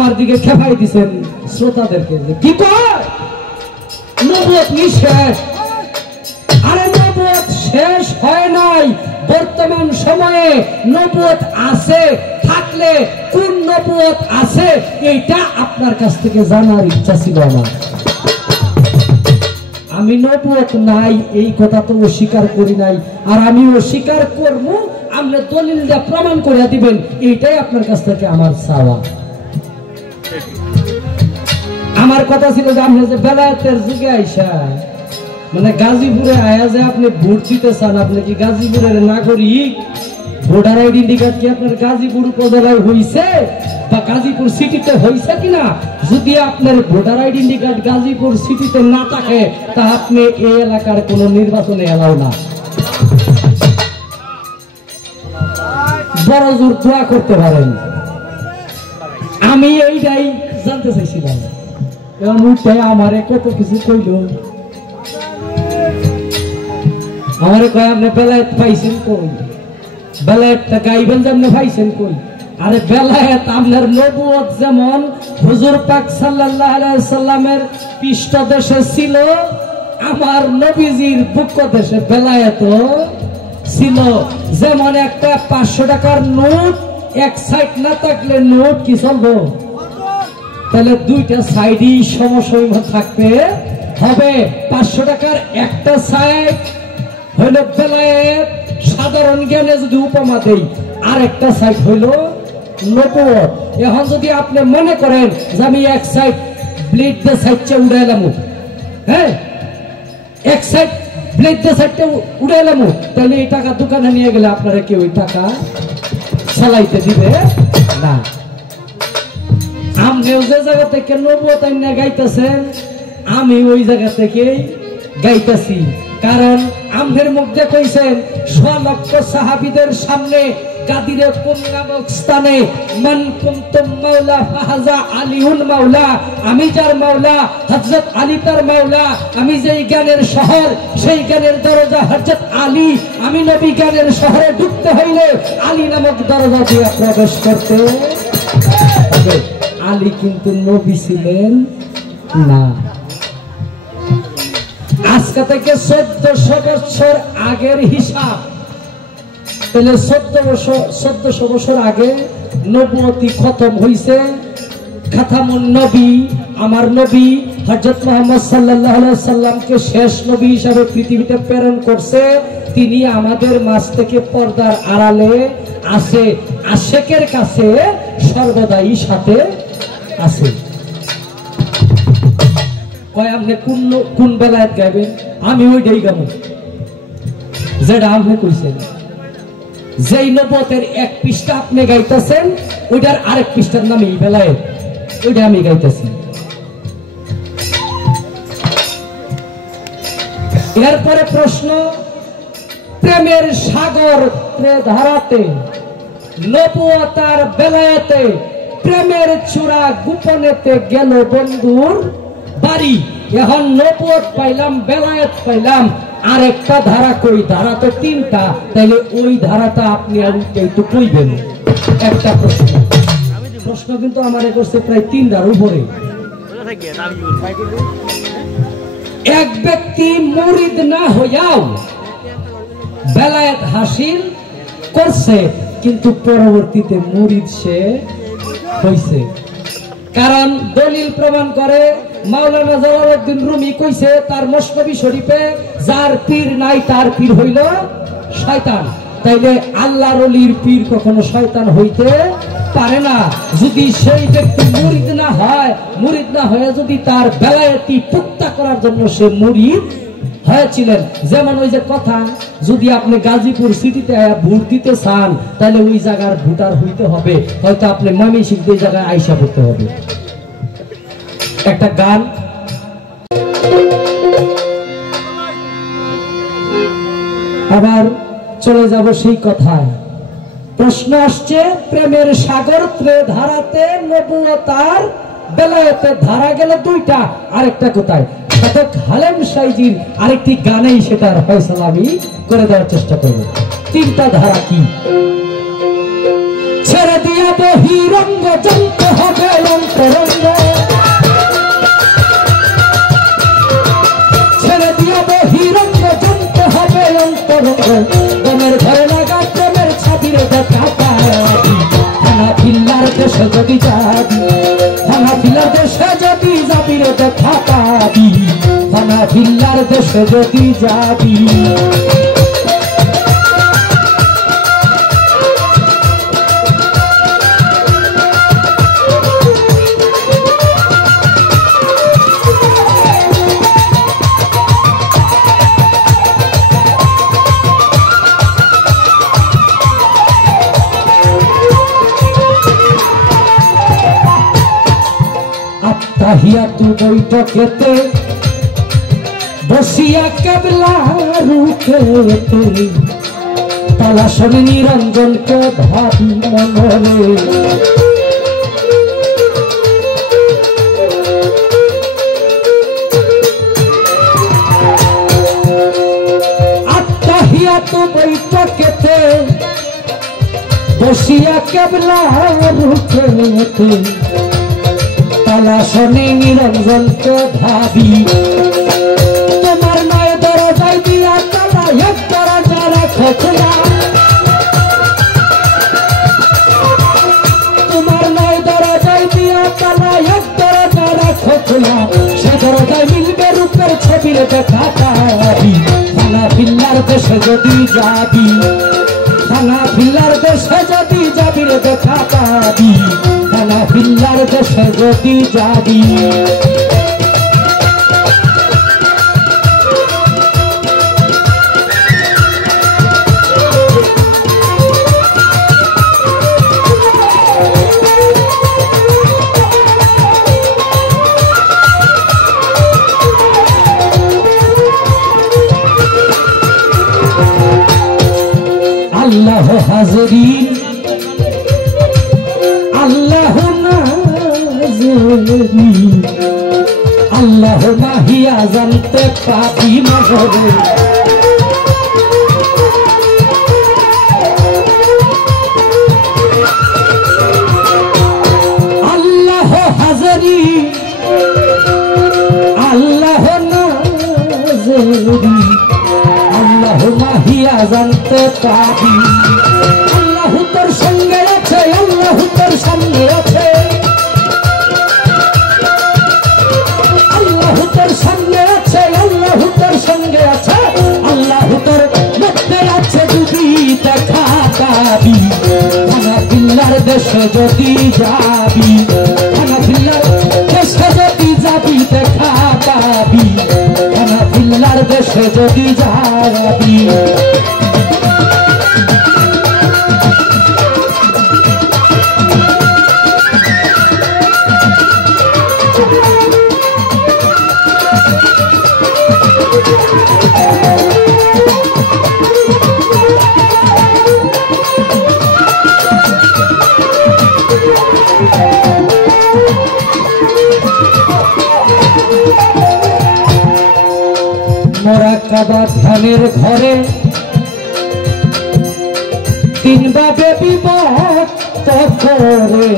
আমার দিকে খেপাই দিছেন শ্রোতাদেরকে, কি কয় নবুয়ত নিঃশেষ। আরে নবুয়ত শেষ হয় নাই, বর্তমান সময়ে নবুয়ত আছে, থাকলে কোন নবুয়ত আছে এইটা আপনার কাছ থেকে জানার ইচ্ছা ছিল আমার। আমি নবুয়ত নাই এই কথা তো অস্বীকার করি নাই, আর আমি অস্বীকার করব, আপনি দলিল দিয়ে প্রমাণ করে দিবেন, এইটাই আপনার কাছ থেকে আমার চাওয়া। আমার কথা ছিল যে আপনি যে বেলায়েতের যুগে আইসা মানে গাজীপুরে আয়া যে আপনি ভোট দিতে চান, আপনি কি গাজীপুরের নাগরিক? ভোটার আইডেন্টি কার্ড কি আপনার গাজীপুর উপজেলায় হইছে বা গাজীপুর সিটিতে হইছে কিনা? যদি আপনার ভোটার আইডেন্টি কার্ড গাজীপুর সিটিতে না থাকে তা আপনি এই এলাকার কোন নির্বাচনে এলাও না। বড় জোর দোয়া করতে পারেন। আমি এইটাই জানতে চাইছিলাম, এবং আমারে কত কিছু কইল। আমারে কয় আপনি বেলায়েত পাইছেন কই? বেলায়েতটা গাইবেন যেমন পাইছেন কই? আরে বেলায়েত আপনার নবুয়ত যেমন হুজুর পাক সাল্লাল্লাহু আলাইহি সাল্লামের পৃষ্ঠদেশে ছিল, আমার নবীজির বুক দেশে বেলায়েতও ছিল। যেমন একটা 500 টাকার নোট এক সাইড না থাকলে নোট কি চলবো? তাহলে দুইটা সাইডই সমসাময়িক থাকতে হবে। 500 টাকার একটা সাইড হইল বেলায়েত, সাধারণ জ্ঞানে যদি উপমা দেই, আর একটা সাইড হইল নবুয়ত। এখন যদি আপনি মনে করেন যে আমি এক সাইড ব্লেড দিয়ে সাইডটা উড়াইলাম, হ্যাঁ এক সাইড ব্লেড দিয়ে সাইডটা উড়াইলাম, তাহলে এই টাকা দোকানে নিয়ে গেলে আপনারা কি ওই টাকা চালাইতে দিবে না। আপনিও যে জায়গা থেকে নবুয়ত আইনা গাইতেছেন, আমি ওই জায়গা থেকেই গাইতেছি। কারণ আমনের মধ্যে কইছেন 100 লক্ষ সাহাবীদের সামনে গাদিরে কোন নামক স্থানে মান কুনতুম মাওলা ফাহাজা আলিউল মাওলা, আমি যার মাওলা হযরত আলী তার মাওলা। আমি যেই জ্ঞানের শহর সেই জ্ঞানের দরজা হযরত আলী। আমি নবী জ্ঞানের শহরে ঢুকতে হইলে আলী নামক দরজা দিয়ে প্রবেশ করতে হবে। আলী কিন্তু নবী ছিলেন না। আজকে থেকে 1400 বছর আগের হিসাব, তাহলে 1400 বছর আগে নবুয়তি খতম হইছে। খাতামুন নবী, আমার নবী হযরত মুহাম্মদ সাল্লাল্লাহু আলাইহি সাল্লামকে শেষ নবী হিসাবে পৃথিবীতে প্রেরণ করছে। তিনি আমাদের মাঝ থেকে পর্দার আড়ালে আছে, আশেকের কাছে সর্বদাই সাথে আছে। কয় আপনি কোন বেলায়েত গাইবেন? আমি ওইটাই গাবো যেটা আপনি কইছেন। যেই নবুয়তের এক পৃষ্ঠা আপনি গাইতেছেন, ওইটার আরেক পৃষ্ঠার নাম এই বেলায়েত, ওইটা আমি গাইতেছি। এরপরে প্রশ্ন, প্রেমের সাগর ধারাতে নবুয়ত আর বেলায়েতে প্রেমের চূড়া গোপনেতে গেল বন্ধুর বাড়ি। এখন নবুয়ত পাইলাম, বেলায়েত পাইলাম, আর একটা ধারা কই? ধারা তো 3টা, তাইলে ওই ধারাটা আপনি আর একটু কইবেন। একটা প্রশ্ন কিন্তু আমার করছে প্রায় 3টার উপরে। এক ব্যক্তি মুরিদ না হইয়াও বেলায়েত হাসিল করছে, কিন্তু পরবর্তীতে মুরিদ সে হইছে। কারণ দলিল প্রমাণ করে মাওলানা জালালউদ্দিন রুমি কইছে তার মসনবী শরীফে, যার পীর নাই তার পীর হইল শয়তান। তাইলে আল্লাহর ওলির পীর কখনো শয়তান হইতে পারে না। যদি সেই ব্যক্তি মুরিদ না হয়, মুরিদ না হয়ে যদি তার বেলায়েতি পুক্তা করার জন্য সে মুরিদ হয়েছিলেন। যেমন ওই যে কথা, যদি আপনি গাজীপুর সিটিতে ভোট দিতে চান তাহলে ওই জায়গার ভোটার হইতে হবে, হয়তো আপনি ময়মনসিংহ ওই জায়গায় আইসা পড়তে হবে। একটা গান, আবার চলে যাব সেই কথায়। প্রশ্ন আসছে, প্রেমের সাগর ধারাতে নবুয়ত আর বেলায়েতের ধারা গেল 2টা, আরেকটা কোথায়? সাধক হালেম সাইজির আরেকটি গানেই সেটার ফয়সালা আমি করে দেওয়ার চেষ্টা করব। 3টা ধারা কি? ছেড়ে দিয়া বহিরঙ্গ জানতে হবে অঙ্ক যাবি হানাফিলার দেশে যদি যাবি রে দেখা পাবি হানাফিলার দেশে যদি যাবি তাহিয়াতু বৈঠকেতে বসিয়া কেবলা রুখেতে তালাশন নিরঞ্জনকে ভাবি মনরে আত্মাহিয়াতু বৈঠকেতে বসিয়া কেবলা রুখেতে তালাশনে নিরঞ্জনকে ভাবি তোমার নয় দরজায় দিয়া তালা এক দরজা রাখো খোলা তোমার নয় দরজায় দিয়া তালা এক দরজা রাখো খোলা সে দরজায় মিলবে রূপের ছবির দেখা পাবি হানাফিলার দেশে যদি যাবি হানাফিলার দেশে যদি যাবি রে দেখা পাবি হানাফিলার দেশে যদি যাবি আল্লাহ হাজরিন আল্লাহ নাজরিন আল্লাহ মাহিয়া জানতে পাবি মগরে আল্লাহ হাজরিন আল্লাহ নাজরিন আল্লাহ মাহিয়া জানতে পাবি আল্লাহ তোর সঙ্গে আছে আল্লাহ তোর সামনে আছে আল্লাহ তোর সামনে আছে আল্লাহ তোর সঙ্গে আছে আল্লাহ তোর মধ্যে আছে যদি দেখা পাবি হানাফিলার দেশে যদি যাবি হানাফিলার দেশে যদি যাবি দেখা পাবি হানাফিলার দেশে যদি যাবি মোরাকাবা ধ্যানের ঘরে তিনভাবে বিভক্ত করে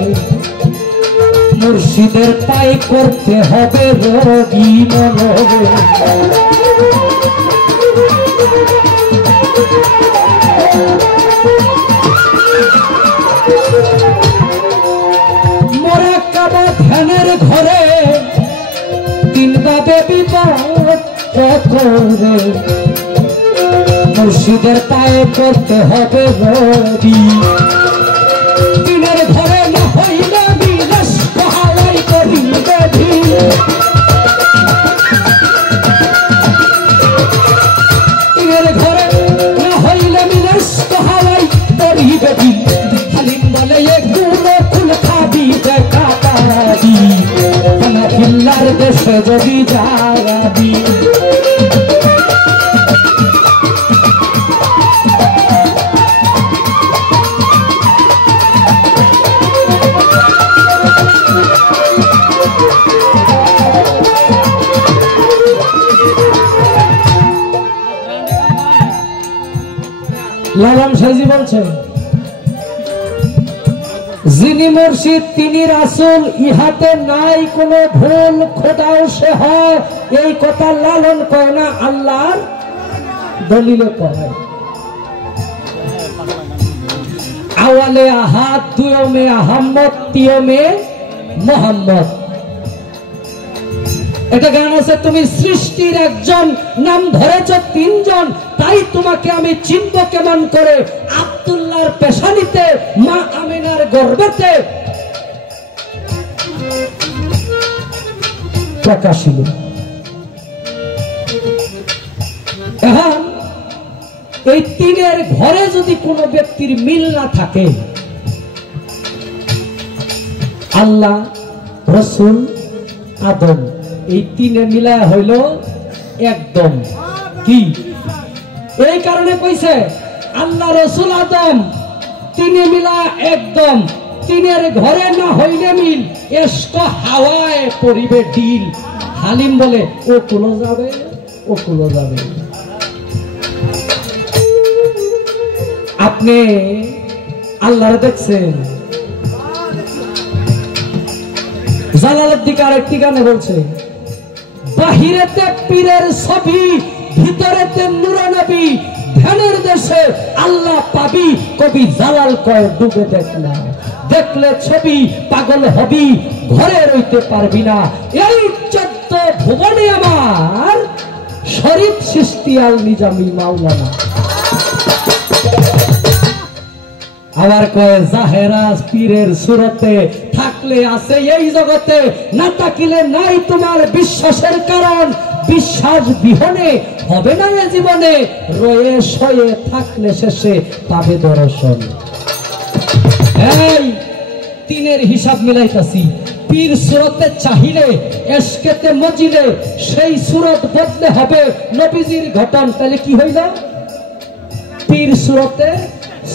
মুর্শিদের পায়ে করতে হবে রোগী মনোরে মোরাকাবা ধ্যানের ঘরে তিনভাবে বিভক্ত করে মুর্শিদের পায়ে করতে হবে রবি দিনের ঘরে না হইলে বিদেশ পাহাড়াই করিবে দিনের ঘরে না হইলে বিদেশ পাহাড়াই করিবে খালিম বলে এগুলো ফুল খাবি দেখা পাবি হানাফিলার দেশে যদি যাবি লালন সাজি বলছেন যিনি মুর্শিদ তিনি রাসূল ইহাতে নাই কোনো ভুল খোদাও সে হয় এই কথা লালন কয় না আল্লাহর দলিলে কয় আওয়ালে আহাদ, দুয়মে আহম্মদ, তিয়মে মোহাম্মদ। এটা গান আছে, তুমি সৃষ্টির একজন, নাম ধরেছ তিনজন, তাই তোমাকে আমি চিনব কেমন করে? আব্দুল্লাহর পেশানিতে, মা আমিনার গর্ভেতে প্রকাশিল। এখন এই তিনের ঘরে যদি কোনো ব্যক্তির মিল না থাকে, আল্লাহ, রসুল, আদম, এই তিনে মিলায় হইল একদম। কি এই কারণে কইছে আল্লাহ, রসুল, আদম তিনে মিলা একদম। তিনের ঘরে না হইলে মিল, এস্ক হাওয়ায় পরিবে ডিল। হালিম বলে ও কুলো যাবে, ও কুলো যাবে। আপনি আল্লাহরে দেখছেন? জালালউদ্দিন আরেকটি গানে বলছে, বাহিরেতে পীরের ছবি, ভিতরেতে নূরে নবী, ধ্যানের দেশে আল্লাহ পাবি। কবি জালাল কয় ডুবে দেখলা, দেখলে ছবি পাগল হবি, ঘরে রইতে পারবি না। এই 14 ভুবনে আমার শরীফ সৃষ্টি আল নিজামি মাওলানা। আবার কয় জাহেরাজ পীরের সুরতে, থাকলে আছে এই জগতে, না থাকিলে নাই তোমার বিশ্বাসের কারণ। বিশ্বাস বিহনে হবে না এ জীবনে, রয়ে শয়ে থাকলে শেষে পাবে দর্শন। এই তিনের হিসাব মিলাইতাছি। পীর সুরতে চাহিলে, এশকেতে মজিলে, সেই সুরত বদলে হবে নবীজির ঘটন। তাহলে কি হইল? পীর সুরতে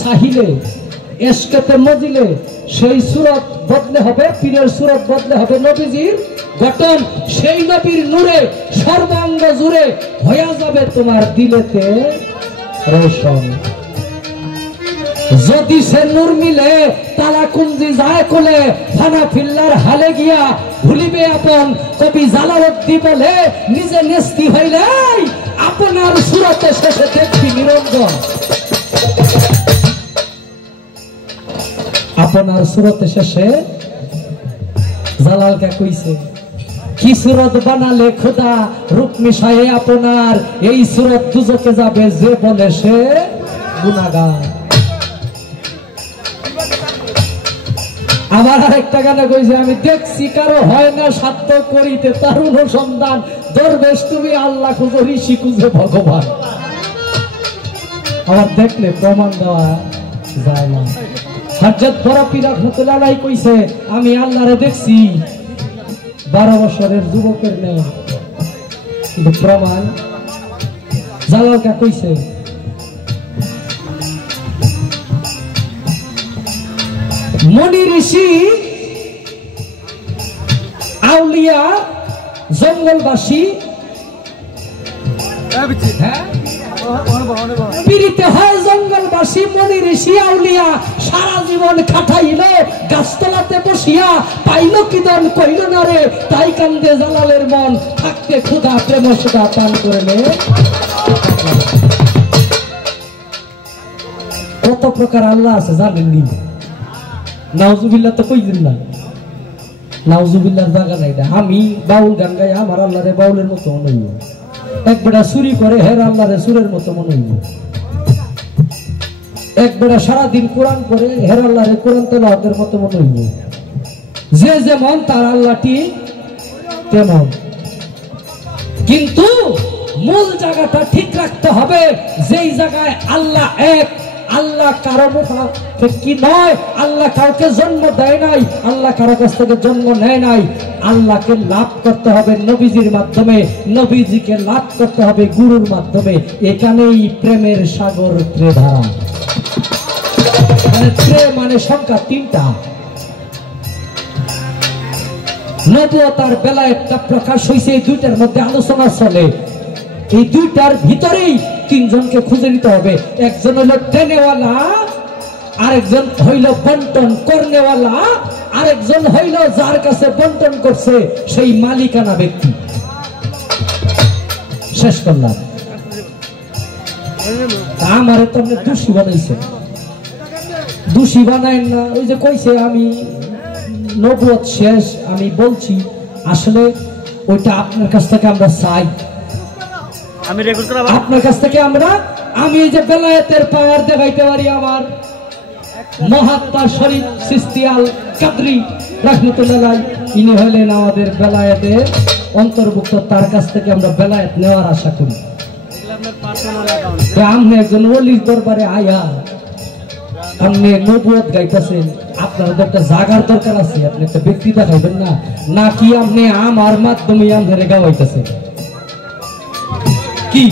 চাহিলে, এশকেতে মজিলে, সেই সুরত বদলে হবে, পীরের সুরত বদলে হবে নবীজির গঠন। সেই নবীর নূরে সর্বাঙ্গ জুড়ে হয়ে যাবে তোমার দিলেতে রোশন। যদি সে নূর মিলে, তালা কুঞ্জি যায় কোলে, ফানা ফিল্লার হালে গিয়া ভুলিবে আপন। কবি জালালউদ্দিন বলে, নিজে নেস্তি হইলে আপনার সুরতে শেষে দেখবি নিরঞ্জন। আপনার সুরতে শেষে জালালকে কইছে, কি সুরত বানালে খোদা, রূপ মিশায়ে আপনার, এই সুরত দুজকে যাবে যে বলে সে গুনাহগার। আবার আরেকটা গানে কইছে, আমি দেখছি কারো হয় না সাধ্য করিতে তার অনুসন্ধান, দরবেশ তুমি আল্লাহ খুঁজো, ঋষি খুঁজো ভগবান। আবার দেখলে প্রমাণ দেওয়া যায় না। হযরত বড় পীর রহমাতুল্লাহ আলাইহি কইছে, আমি আল্লাহরে দেখছি 12 বছরের যুবকের নেই, কিন্তু প্রমাণ জালালকে কইছে। মনি ঋষি, আউলিয়া, জঙ্গলবাসী, পীড়িত হয় জঙ্গলবাসী, মনি ঋষি আউলিয়া, সারা জীবন খাটাইল গাছতলাতে বসিয়া, পাইল কি দান কইল না রে, তাই কান্দে জালালের মন, থাকতে ক্ষুধা প্রেম সুধা পান করলে। কত প্রকার আল্লাহ আছে জানেননি? নাউজুবিল্লাহ তো কইছেন না, নাউজুবিল্লাহর জায়গা নাই। আমি বাউল গান গাই, আমার আল্লাহরে বাউলের মতো মনে হইব। এক বেটা চুরি করে, হের আল্লাহরে সুরের মতো মনে হইব। এক বেটা সারাদিন কোরআন করে, হের আল্লাহরে কোরআন তেলাওয়াতের মতো মনে হইব। যে যেমন তার আল্লাহটি তেমন, কিন্তু মূল জায়গাটা ঠিক রাখতে হবে। যেই জায়গায় আল্লাহ এক, আল্লাহ কারো কি নয়, আল্লাহ কাউকে জন্ম দেয় নাই, আল্লাহ কারো কাছ থেকে জন্ম নেয় নাই। আল্লাহকে লাভ করতে হবে নবীজির মাধ্যমে, নবীজিকে লাভ করতে হবে গুরুর মাধ্যমে। এখানেই প্রেমের সাগর ত্রেধারা। মানে প্রেম মানে সংখ্যা 3টা। নবুয়তার বেলায়েতটা প্রকাশ হয়েছে, এই 2টার মধ্যে আলোচনা চলে। এই 2টার ভিতরেই 3 জনকে খুঁজে নিতে হবে। একজন হইল দেনেওয়ালা, আরেকজন হইল বন্টন করনেওয়ালা, আরেকজন হইল যার কাছে বন্টন করছে সেই মালিকানা ব্যক্তি। শেষ করলাম। আমারে তো দোষী বানাইছে। দোষী বানায় না। ওই যে কইছে আমি নবুয়ত শেষ, আমি বলছি আসলে ওইটা আপনার কাছ থেকে আমরা চাই, আপনার কাছ থেকে আমি এই যে বেলায়েতের পাওয়ার দেখাইতে পারি। আমার মহাত্মা শরীফ চিশতি আল কাদরি রাহমাতুল্লাহ ইনি হলেন আমাদের বেলায়েতের অন্তর্ভুক্ত, তার কাছ থেকে আমরা বেলায়েত নেওয়ার আশা করি। আপনি একজন ওলির দরবারে আয়া আপনি নবুয়ত গাইতেছেন, আপনার একটা জাগার দরকার আছে, আপনি একটা ব্যক্তি দেখাইবেন না, নাকি আপনি আমার মাধ্যমে আপনারে গাওয়াইতেছেন? কি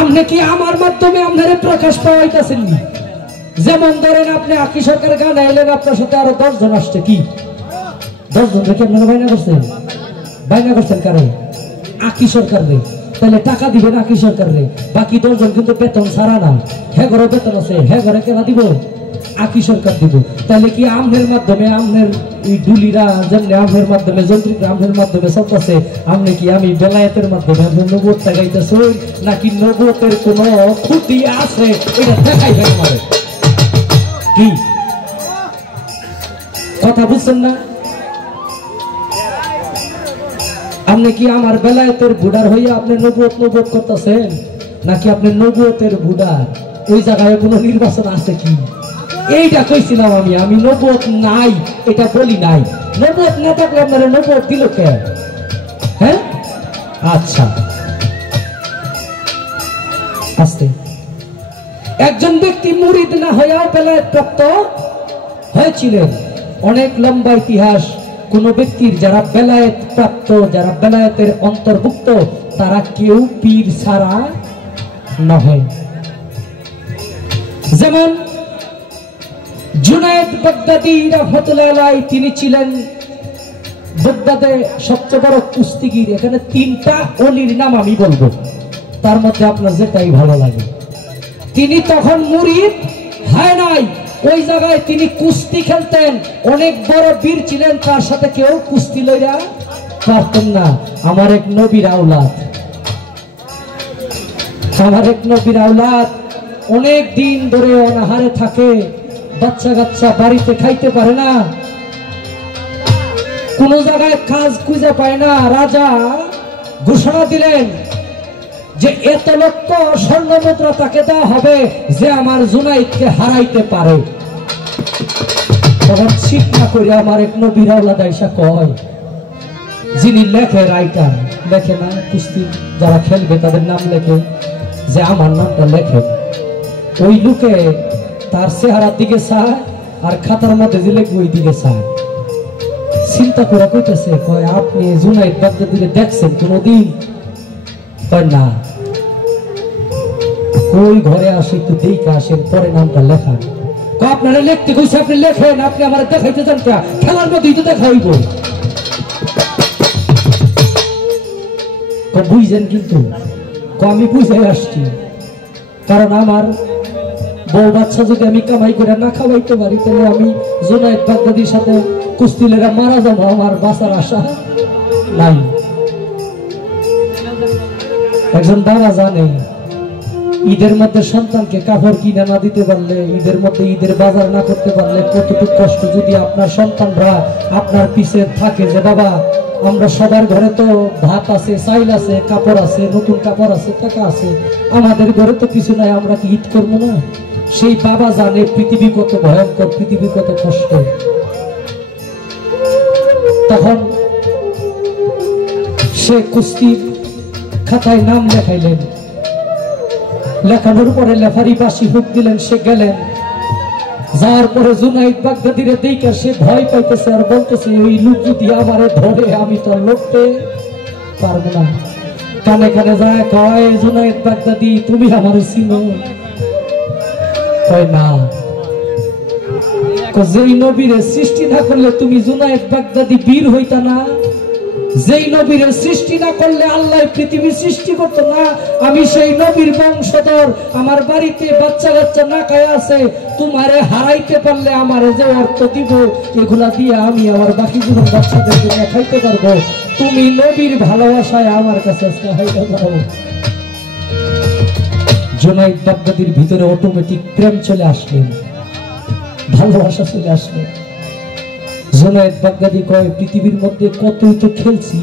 আপনি কি আমার মাধ্যমে আপনারে প্রকাশ পাওয়াইতেছেন? যেমন ধরেন আপনি আকি সরকার গান আইলেন, আপনার সাথে আরো 10 জন আসছে, কি 10 জন রেখে আপনারা বাইনা করছেন? বাইনা করছেন কারণ আকি সরকার নেই, তাহলে টাকা দিবেন আকি সরকার নেই, বাকি 10 জন কিন্তু বেতন ছাড়া না, হ্যাঁ ঘরে বেতন আছে, হ্যাঁ ঘরে কেনা দিব আকি সরকার দিব। তাহলে কি আমনের মাধ্যমে আমনের এই ডুলিরা যেমনি আমনের মাধ্যমে যন্ত্রিকরা আমনের মাধ্যমে চলতেছে, আপনি কি আমি বেলায়েতের মাধ্যমে আপনার নবুয়তটা গাইতেছেন, নাকি নবুয়তের কোন খুঁটি আছে এটা দেখাইবেন আমাদের? কি কথা বুঝছেন না? আপনি কি আমার বেলায়েতের বুড়ার হইয়া আপনি নবুয়ত করতেছেন, নাকি আপনি নবুয়তের বুড়ার? ওই জায়গায় কোনো নির্বাচন আছে কি? এইটা কইছিলাম আমি নবুয়ত নাই এটা বলি নাই। নবুয়ত না থাকলে আপনারা নবুয়ত দিল কে? হ্যাঁ আচ্ছা আস্তে একজন ব্যক্তি মুরিদ না হইয়া বেলায়েত প্রাপ্ত হয়েছিলেন। অনেক লম্বা ইতিহাস। কোন ব্যক্তির যারা বেলায়েত প্রাপ্ত, যারা বেলায়েতের অন্তর্ভুক্ত, তারা কেউ পীর ছাড়া নয়। যেমন জুনায়েদ বাগদাদি রাহমাতুল্লাহ আলাইহি, তিনি ছিলেন বাগদাদে সবচেয়ে বড় কুস্তিগির। এখানে 3টা ওলির নাম আমি বলবো, তার মধ্যে আপনার যেটাই ভালো লাগে। তিনি তখন মুরিদ হয় নাই, ওই জায়গায় তিনি কুস্তি খেলতেন, অনেক বড় বীর ছিলেন, তার সাথে কেউ কুস্তি লইরা পারতেন না। আমার এক নবীর আওলাদ, অনেক দিন ধরে অনাহারে থাকে, বাচ্চা কাচ্চা বাড়িতে খাইতে পারে না, কোন জায়গায় কাজ খুঁজে পায় না। রাজা ঘোষণা দিলেন যে এত লক্ষ স্বর্ণ মুদ্রা তাকে দেওয়া হবে যে আমার জুনাইদকে হারাইতে পারে। তখন ঠিক না করে আমার এক নবীর আওলাদ আয়েশা কয়, যিনি লেখে রাইটার, লেখে না কুস্তি যারা খেলবে তাদের নাম লেখে, যে আমার নামটা লেখে। ওই লোকে তার চেহারার দিকে চায় আর খাতার মধ্যে যে লেখবে ওই দিকে চায়। চিন্তা করে কইতেছে, কয় আপনি জুনাইদ বাগদাদিকে দেখছেন কোনদিন? কয় না। ওই ঘরে আসে, একটু দেখে আসেন, পরে নামটা লেখান। আপনারা লিখতে কইছে, আপনি লেখেন, আপনি আমার দেখাইতে চান কে? খেলার মধ্যেই তো দেখা হইব। বুঝছেন? কিন্তু আমি বুঝে আসছি, কারণ আমার বউ বাচ্চা যদি আমি কামাই করে না খাওয়াইতে পারি, তাহলে আমি জুনায়েদ বাগদাদির সাথে কুস্তিলেরা মারা যাবো, আমার বাঁচার আশা নাই। একজন বাবা জানে ঈদের মধ্যে সন্তানকে কাপড় কিনে না দিতে পারলে, ঈদের মধ্যে ঈদের বাজার না করতে পারলে কতটুকু কষ্ট। যদি আপনার সন্তানরা আপনার পিছে থাকে যে বাবা আমরা সবার ঘরে তো ভাত আছে, চাইল আছে, কাপড় আছে, নতুন কাপড় আছে, টাকা আছে, আমাদের ঘরে তো কিছু নাই, আমরা কি ঈদ করবো না? সেই বাবা জানে পৃথিবী কত ভয়ঙ্কর, পৃথিবী কত কষ্ট। তখন সে কুস্তির খাতায় নাম লেখাইলেন, লেখানোর পরে লেফারি বাসি হুক দিলেন, সে গেলেন। যাওয়ার পরে জুনাইদ বাগদাদিরে দেখে সে ভয় পাইতেছে আর বলতেছে, ওই লোক যদি আমারে ধরে আমি তো লড়তে পারবো না। কানে কানে যায়, কয় জুনাইদ বাগদাদি তুমি আমারে চিনো? কয় না। যেই নবীরে সৃষ্টি না করলে তুমি জুনাইদ বাগদাদি বীর হইতা না, যেই নবীর সৃষ্টি না করলে আল্লাহ পৃথিবী সৃষ্টি করতো না, আমি সেই নবীর বংশধর, আমার বাড়িতে বাচ্চা কাচ্চা না খায় আছে, তোমারে হারাইতে পারলে আমারে যে অর্থ দিব এগুলা দিয়ে আমি আমার বাকি জীবন বাচ্চাদেরকে খাইতে পারবো। তুমি নবীর ভালোবাসায় আমার কাছে জুনায়েদ বাগদাদির ভিতরে অটোমেটিক প্রেম চলে আসলেন, ভালোবাসা চলে আসলেন। জুনায়েদ বাগদাদি কয়, পৃথিবীর মধ্যে কতই তো খেলছি,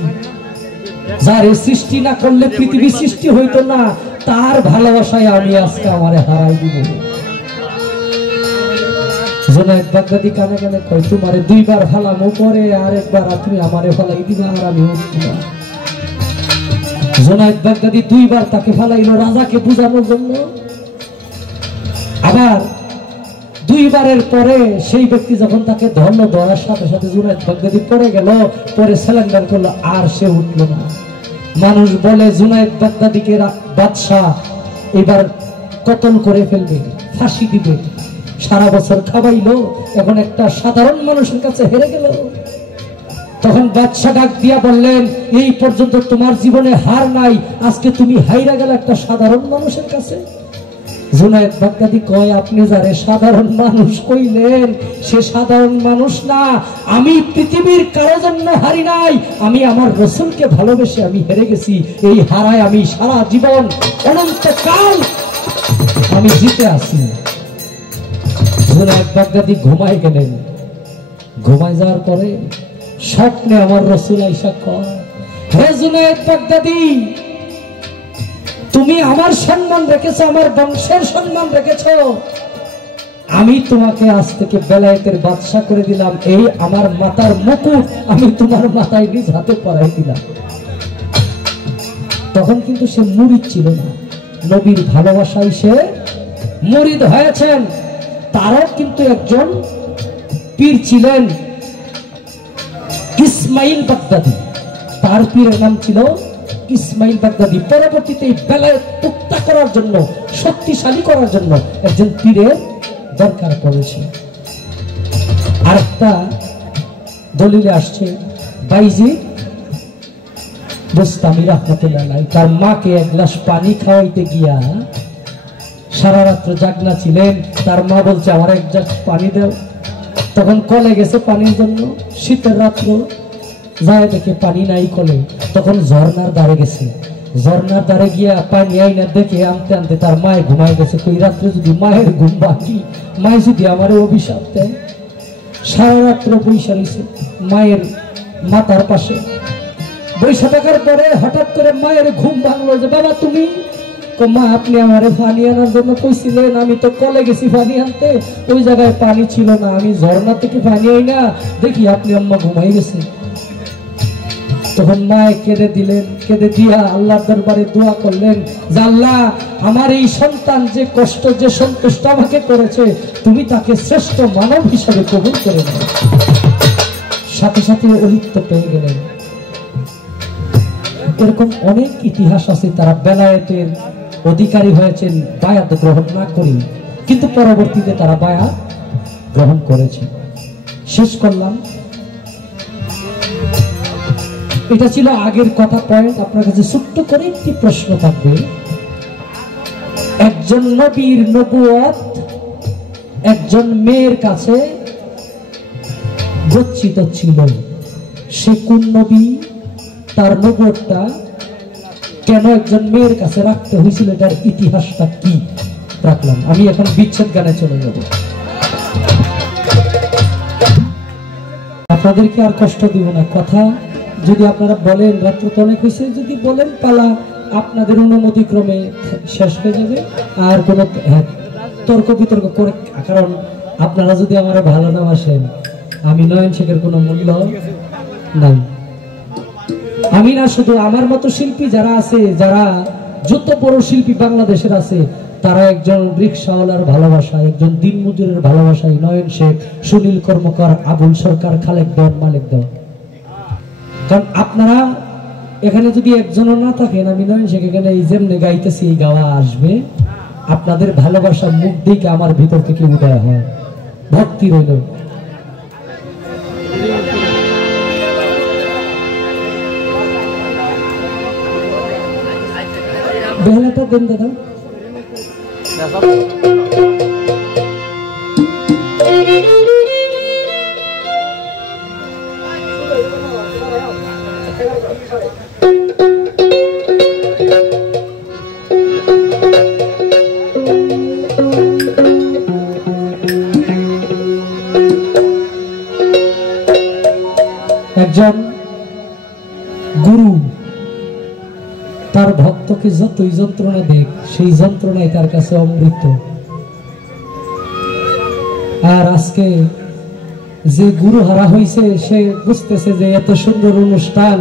যারে সৃষ্টি না করলে পৃথিবী সৃষ্টি হইতো না, তার ভালোবাসায় আমি আজকে আমারে হারাই দিব। জুনায়েদ বাগদাদি কানে কানে কয়, তোমারে দুইবার ফালামো, পরে আরেকবার তুমি আমারে ফালাই দিবা আর আমি উঠবা। জুনায়েদ বাগদাদি দুইবার তাকে ফালাইলো রাজাকে বুঝানোর জন্য। আবার দুইবারের পরে সেই ব্যক্তি যখন তাকে ধরলো, ধরার সাথে সাথে জুনায়েদ বাগদাদি পড়ে গেল, পরে সিলিন্ডার করলো, আর সে উঠল না। মানুষ বলে জুনায়েদ বাগদাদিকে বাদশাহ এবার কতল করে ফেলবে, ফাঁসি দিবে। সারা বছর খাওয়াইলো, এখন একটা সাধারণ মানুষের কাছে হেরে গেল। তখন বাদশাহ ডাক দিয়া বললেন, এই পর্যন্ত তোমার জীবনে হার নাই, আজকে তুমি হাইরা গেল একটা সাধারণ মানুষের কাছে। জুনায়েদ বাগদাদি কয়, আপনি যারে সাধারণ মানুষ কইলেন সে সাধারণ মানুষ না, আমি পৃথিবীর কারো জন্য হারি নাই, আমি আমার রাসূলকে ভালোবেসে আমি হেরে গেছি। এই হারায় আমি সারা জীবন অনন্তকাল আমি জিতে আছি। জুনায়েদ বাগদাদি ঘুমায় গেলেন। ঘুমায় যাওয়ার পরে স্বপ্নে আমার রাসূল আয়েশা কয়, হে জুনায়েদ বাগদাদি, তুমি আমার সম্মান রেখেছো, আমার বংশের সম্মান রেখেছো, আমি তোমাকে আজ থেকে বেলায়েতের বাদশা করে দিলাম। এই আমার মাথার মুকুট আমি তোমার মাথায় নিজ হাতে পরাই দিলাম। তখন কিন্তু সে মুরিদ ছিল না, নবীর ভালোবাসায় সে মুরিদ হয়েছেন। তারও কিন্তু একজন পীর ছিলেন ইসমাইল বাগদাদি, তার পীরের নাম ছিল ইসমাইল বাগদাদি। পরবর্তীতে বেলায়েত পুক্তা করার জন্য, শক্তিশালী করার জন্য একজন পীরের দরকার পড়েছে। আরেকটা দলিলে আসছে, বাইজিদ বুস্তামি রাহমাতুল্লাহ আলাইহি তার মাকে এক গ্লাস পানি খাওয়াইতে গিয়া সারা রাত্র জাগনা ছিলেন। তার মা বলছে, আমার এক গ্লাস পানি দাও। তখন কলে গেছে পানির জন্য, শীতের রাত্র যায় দেখে পানি নাই কলে। তখন ঝর্ণার দ্বারে গেছে, ঝর্ণার দ্বারে গিয়া পানি আইনা দেখে আনতে আনতে তার মায়ে ঘুমায় গেছে। কই রাত্রে যদি মায়ের ঘুম বাকি, মায়ে যদি আমার অভিশাপ দেয়। সারা রাত্র বৈশা রয়েছে মায়ের মাথার পাশে। বৈশা থাকার পরে হঠাৎ করে মায়ের ঘুম ভাঙলো, যে বাবা তুমি। মা, আপনি আমারে পানি আনার জন্য কইছিলেন, আমি তো কলে গেছি পানি আনতে, ওই জায়গায় পানি ছিল না, আমি ঝর্ণা থেকে পানি আই না, দেখি আপনি আম্মা ঘুমাই গেছে। তখন মায়ে কেঁদে দিলেন, কেঁদে দিয়া আল্লাহর দরবারে দোয়া করলেন, যে আল্লাহ, আমার এই সন্তান যে কষ্ট, যে সন্তুষ্ট আমাকে করেছে, তুমি তাকে শ্রেষ্ঠ মানব হিসাবে কবুল করে নাও। সাথে সাথে অলিপ্ত পেয়ে গেলেন। এরকম অনেক ইতিহাস আছে, তারা বেলায়েতের অধিকারী হয়েছেন বায়াত গ্রহণ না করি, কিন্তু পরবর্তীতে তারা বায়াত গ্রহণ করেছে। শেষ করলাম, এটা ছিল আগের কথা পয়েন্ট। আপনার কাছে ছোট্ট করে একটি প্রশ্ন থাকবে, একজন নবীর নবুয়ত একজন মেয়ের কাছে গচ্ছিত ছিল, সে কোন নবী, তার নবুয়তটা কেন একজন মেয়ের কাছে রাখতে হয়েছিল, এটার ইতিহাসটা কি রাখলাম। আমি এখন বিচ্ছেদ গানে চলে যাব। আপনাদেরকে আর কষ্ট দিব না। কথা যদি আপনারা বলেন, রাত্র তো অনেক হয়েছে, যদি বলেন পালা আপনাদের অনুমতি ক্রমে শেষ হয়ে যাবে। আর কোনো তর্ক বিতর্ক করে, কারণ আপনারা যদি আমার ভালো না বাসেন, আমি নয়ন শেখের কোনো মূল্য নাই। আমি না, শুধু আমার মতো শিল্পী যারা আছে, যারা যত বড় শিল্পী বাংলাদেশের আছে, তারা একজন রিক্সাওয়ালার ভালোবাসা, একজন দিনমজুরের ভালোবাসায় নয়ন শেখ, সুনীল কর্মকার, আবুল সরকার, খালেক দেওয়ান, মালিক দেওয়ান। কারণ আপনারা এখানে যদি একজনও না থাকেন, আমি নয়ন শেখ এখানে এই যেমনি গাইতেছি, এই গাওয়া আসবে। আপনাদের ভালোবাসা মুখ দিকে আমার ভিতর থেকে উদয় হয়, ভক্তি রইল। বেহালাটা দেন দাদা। একজন গুরু তার ভক্তকে যতই যন্ত্রণা দেখ সেই যন্ত্রণাই তার কাছে অমৃত। আর আজকে যে গুরু হারা হয়েছে সে বুঝতেছে যে এত সুন্দর অনুষ্ঠান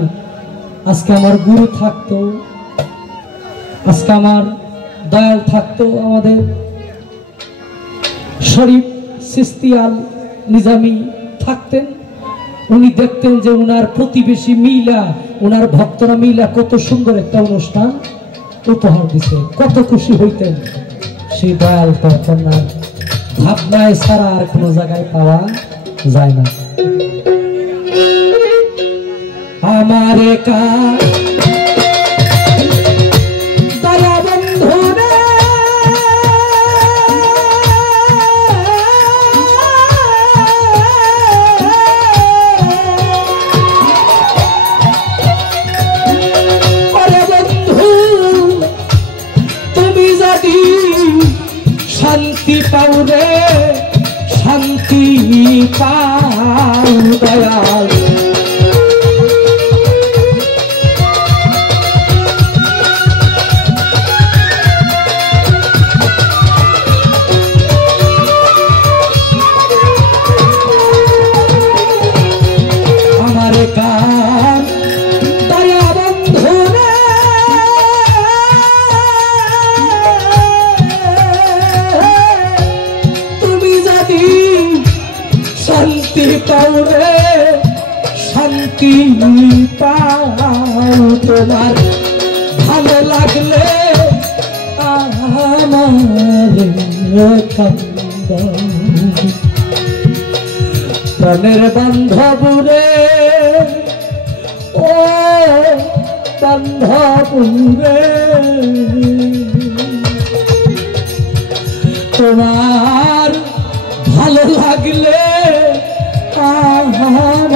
আজকে আমার গুরু থাকতো, আজকে আমার দয়াল থাকতো, আমাদের শরীফ সিস্তিয়াল নিজামি থাকতেন, উনি দেখতেন যে উনার প্রতিবেশী মিলা উনার ভক্তরা মিলা কত সুন্দর একটা অনুষ্ঠান উপহার দিছে, কত খুশি হইতেন। সেই দয়াল তখন আর ভাবনায় ছাড়া আর কোনো জায়গায় পাওয়া যায় না। আমার একা দয়া বন্ধু রে, ওরে বন্ধু তুমি যদি শান্তি পাও রে, শান্তি পাও দয়াল, আমার কার দয়া বন্ধু রে, তুমি যদি শান্তি পাও রে, শান্তি পাও, তোমার ভালো লাগলে আমার কান্দন, প্রাণের বান্ধব রে, ও বান্ধব রে, তোমার ভালো লাগলে আমার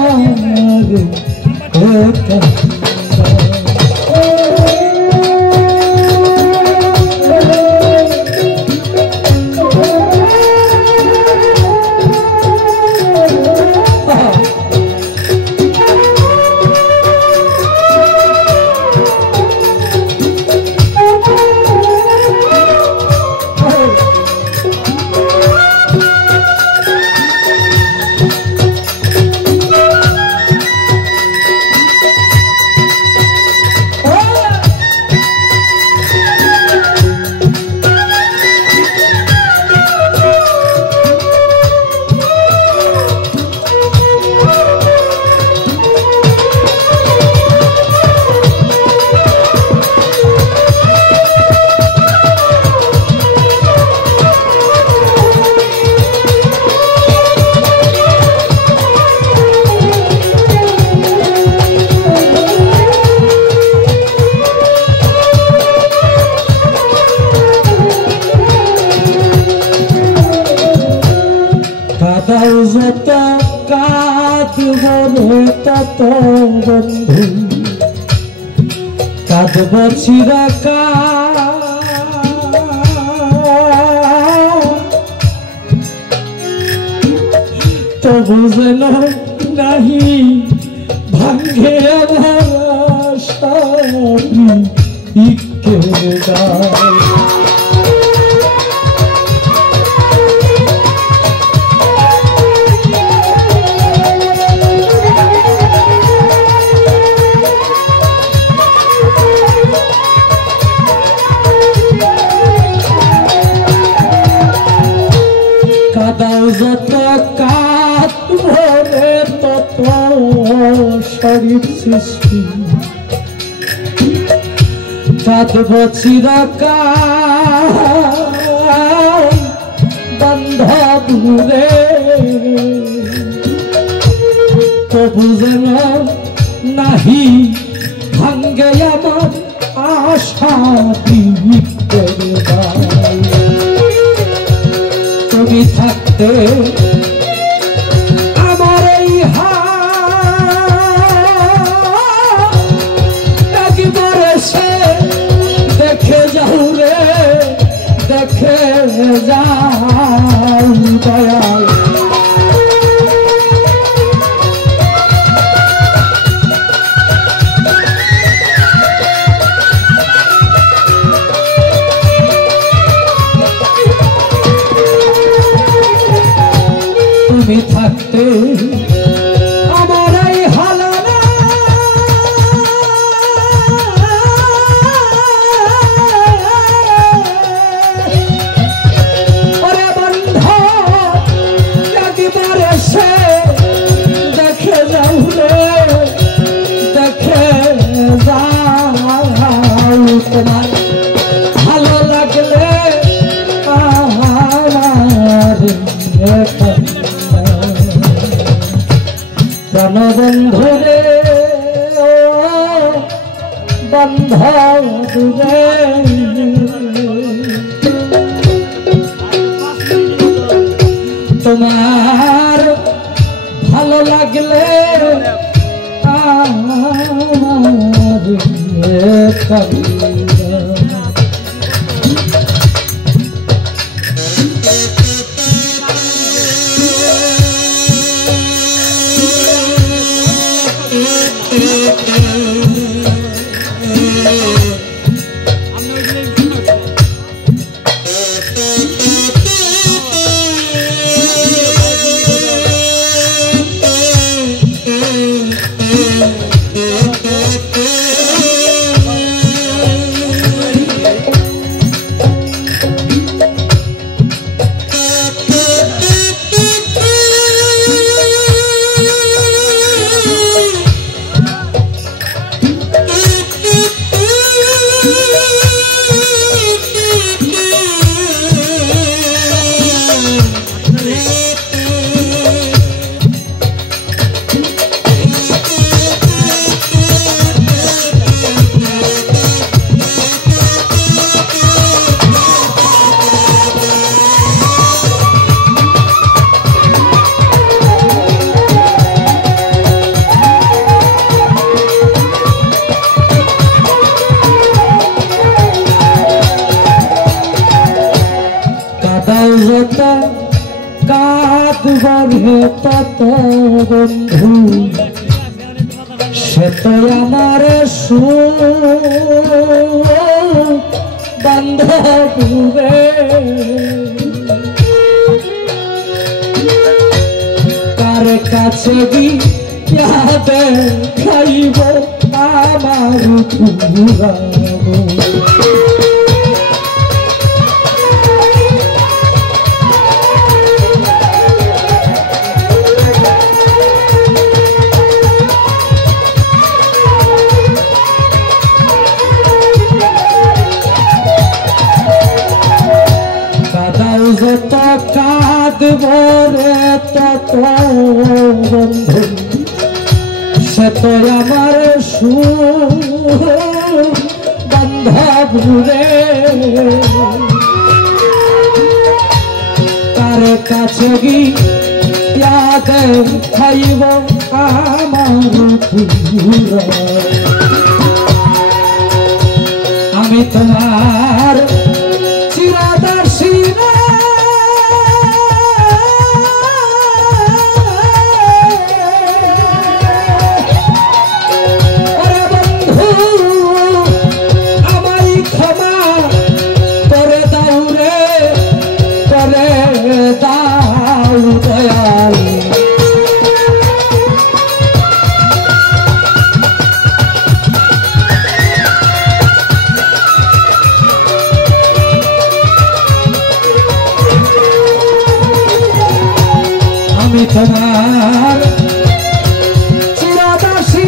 যত কাঁদব রে তত বন্ধু কাঁদব চিরকাল, তবু যেন নাহি ভাঙ্গে আমার ইকে গায়। কাদাও যত কাঁদব রে তত শরীর সৃষ্টি, কাঁদব চিরকাল বান্ধব রে, তবু যেন নাহি ভাঙ্গে আমার আশা তুমি থাকতে আমার এই একবারে সে দেখে যাও রে, দেখে যাও দয়াল, তুমি থাকতে আমার এই হালানা ওরে বন্ধু একবার এসে দেখে যাও রে দেখে যাও তোমার ভালো লাগলে প্রাণ বন্ধু রে বন্ধু রে তোমার ভালো লাগলে যত কাঁদবে তত বন্ধু সে তো আমার বান্ধব রে কার কাছে গিয়ে খাইব আমার পুরানো যত কাঁদব রে তত বন্ধু সে তো আমার বান্ধব রে তার কাছে গিয়া খাইব আমার আমি তোমার চিরদাসী তোমার চিরদাসী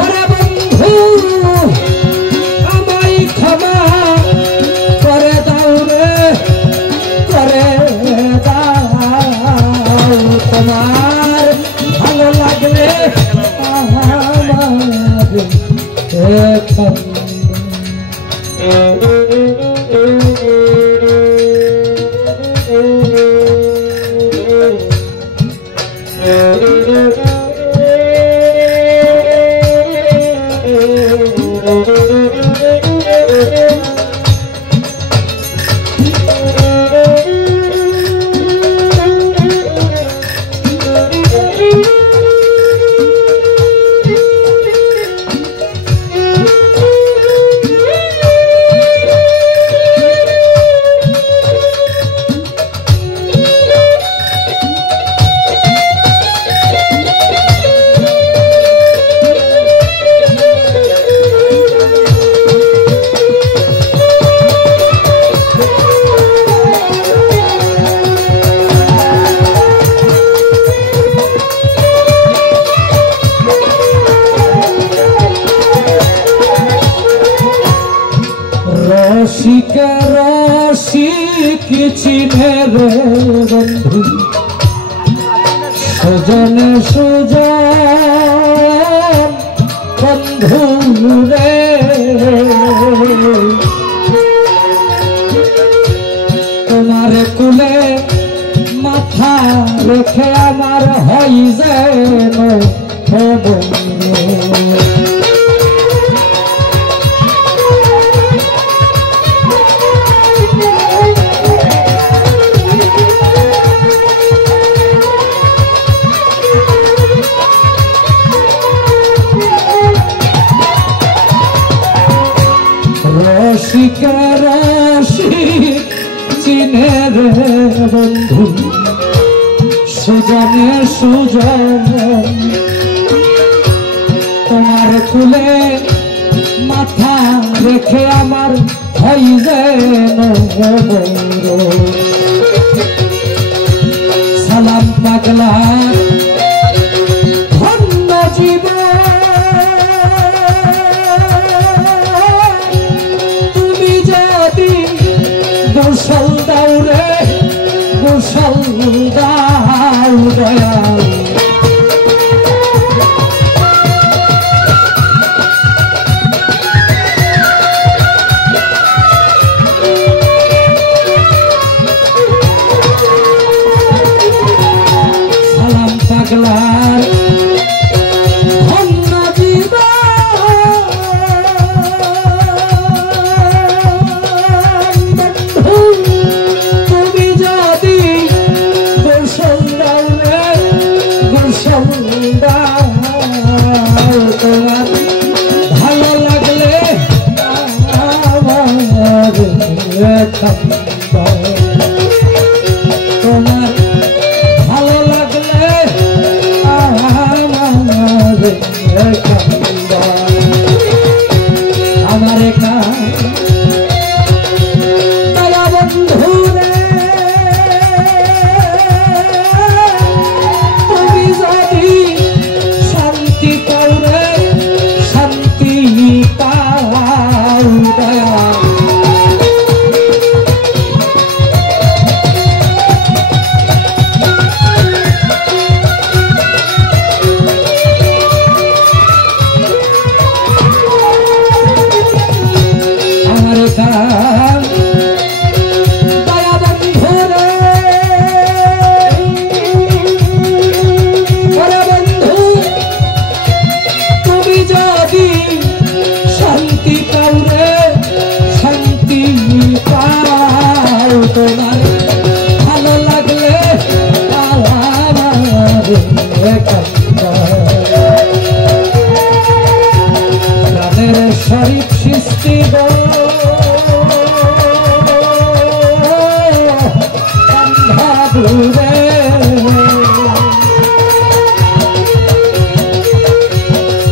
ওরে বন্ধু আমায় ক্ষমা করে দাও রে করে দাও তোমার ভালো লাগলে রসিকা রসিক চিনে রে বন্ধু সুজনে সুজন বন্ধু রে তোমার কুলে মাথা রেখে আমার হই যেন রসিক রসিক চিনে রে বন্ধু সুজনে সুজন তোমার কুলে মাথা রেখে আমার হই যেন সালাম পাগলা ধন্য জীবন তুমি যদি গোসল দাও রে গোসল দাও দয়াল সালাম পাগলার ধন্য জীবন তুমি যদি গোসল দাও রে গোসল দাও তোমার ভালো লাগলে আমার তোমার ভালো লাগলে আমার দয়া বন্ধু রে তুমি যদি শান্তি পাও রে শান্তি পাও দয়া দয়া বন্ধু রে বন্ধু তুমি যদি শান্তি পাও রে শান্তি পাও তোমার ভালো লাগলে প্রাণের শরীর সৃষ্টি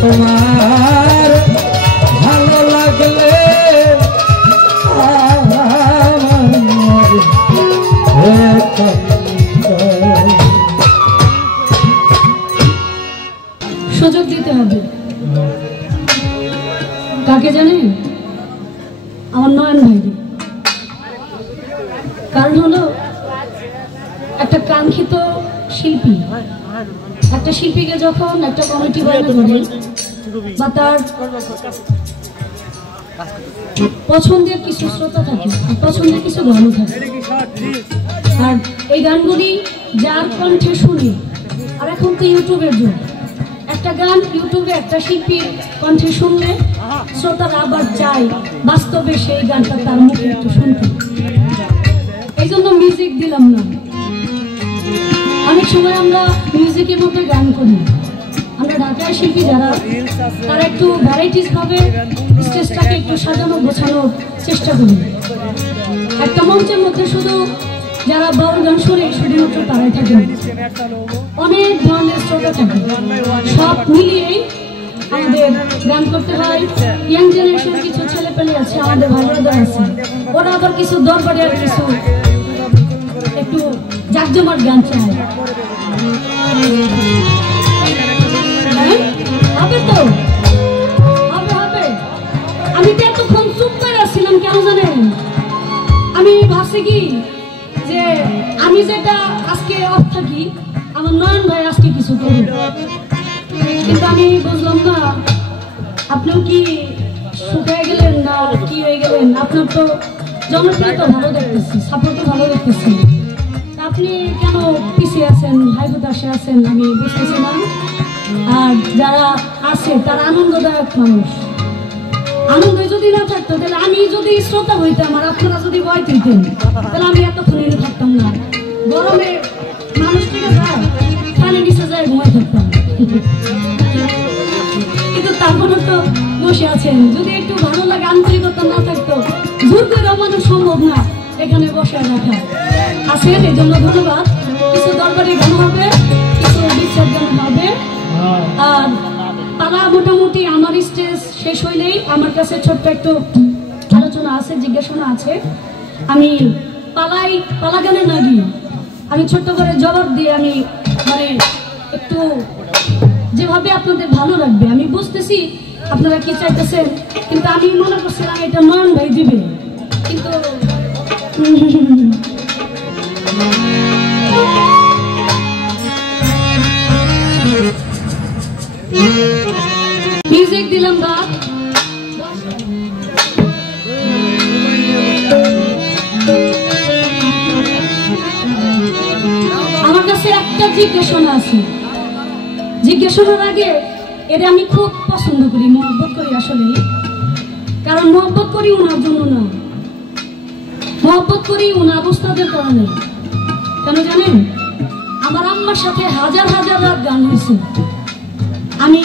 তোমার ভালো লাগলে সুযোগ দিতে হবে কাকে জানেন? আমার নয়ন ভাইকে। কারণ হলো একটা কাঙ্ক্ষিত শিল্পী, একটা শিল্পীকে যখন একটা কমিটি বানানো করে বা তার পছন্দের কিছু শ্রোতা থাকে, পছন্দের কিছু গান থাকে, আর এই গানগুলি যার কণ্ঠে শুনি, আর এখন তো ইউটিউবের যুগ, একটা গান ইউটিউবে একটা শিল্পীর কণ্ঠে শুনলে শ্রোতারা আবার চায় বাস্তবে সেই গানটা তার মুখে একটু শুনতে। এই জন্য মিউজিক দিলাম না। অনেক সময় আমরা মিউজিকের মধ্যে গান করি, আমরা ঢাকার শিল্পী যারা, তারা একটু ভ্যারাইটিস ভাবে স্টেজটাকে একটু সাজানো গোছানোর চেষ্টা করি। একটা মঞ্চের মধ্যে শুধু যারা বাউল গান শোনে শুধুমাত্র তারাই থাকেন, অনেক ধরনের শ্রোতা থাকে। সব মিলিয়েই আমাদের গান করতে হয়। ইয়াং জেনারেশনের কিছু ছেলে পেলে আছে, আমাদের ভাই ব্রাদার আছে, ওরা আবার কিছু দরবারে আর কিছু একটু জাকজমাট গান চায়। হবে তো, হবে হবে। আমি তো এতক্ষণ চুপ করে আসছিলাম কেন জানেন? আমি ভাবছি কি যে আমি যেটা আজকে অফ থাকি, আমার নয়ন ভাই আজকে কিছু করবে, কিন্তু আমি বুঝলাম না আপনিও কি শুকিয়ে গেলেন না কি হয়ে গেলেন? আপনার তো জনপ্রিয়তা ভালো দেখতেছি, সাপোর্টও ভালো দেখতেছি, আপনি কেন পিছিয়ে আছেন, হাই হতাশে আছেন আমি বুঝতেছি না। আর যারা আছে তারা আনন্দদায়ক মানুষ, আনন্দ যদি না থাকতো তাহলে আমি যদি শ্রোতা হইতাম আর আপনারা যদি ভয় দিতেন তাহলে আমি এতক্ষণ এনে থাকতাম না। গরমে মানুষ থেকে যায় খালি নিচে যায় ঘুমাই থাকতাম, কিন্তু তারপরে তো বসে আছেন। যদি একটু ভালো লাগে, আন্তরিকতা না থাকতো, জোর করে মানুষ সম্ভব না এখানে বসে রাখা। আছেন এই জন্য ধন্যবাদ। কিছু দরবারি গান হবে, কিছু বিচ্ছেদ গান হবে। আর পালা মোটামুটি আমার স্টেজ শেষ হইলেই আমার কাছে ছোট্ট একটু আলোচনা আছে, জিজ্ঞাসা আছে। আমি পালা গানে না গিয়ে আমি ছোট্ট করে জবাব দিয়ে আমি মানে একটু যেভাবে আপনাদের ভালো লাগবে, আমি বুঝতেছি আপনারা কি চাইতেছেন, কিন্তু আমি মনে করছিলাম এটা নয়ন ভাই দিবে, কিন্তু মিউজিক দিলাম বাদ। আমার কাছে একটা জিজ্ঞাসা আছে, জিজ্ঞাসার আগে এটা আমি খুব পছন্দ করি, মহব্বত করি আসলে, কারণ মহব্বত করি ওনার জন্য না, মহব্বত করি ওনার উস্তাদের কারণে। কেন জানেন? আমার আম্মার সাথে হাজার হাজার রাত গান হয়েছে, আমি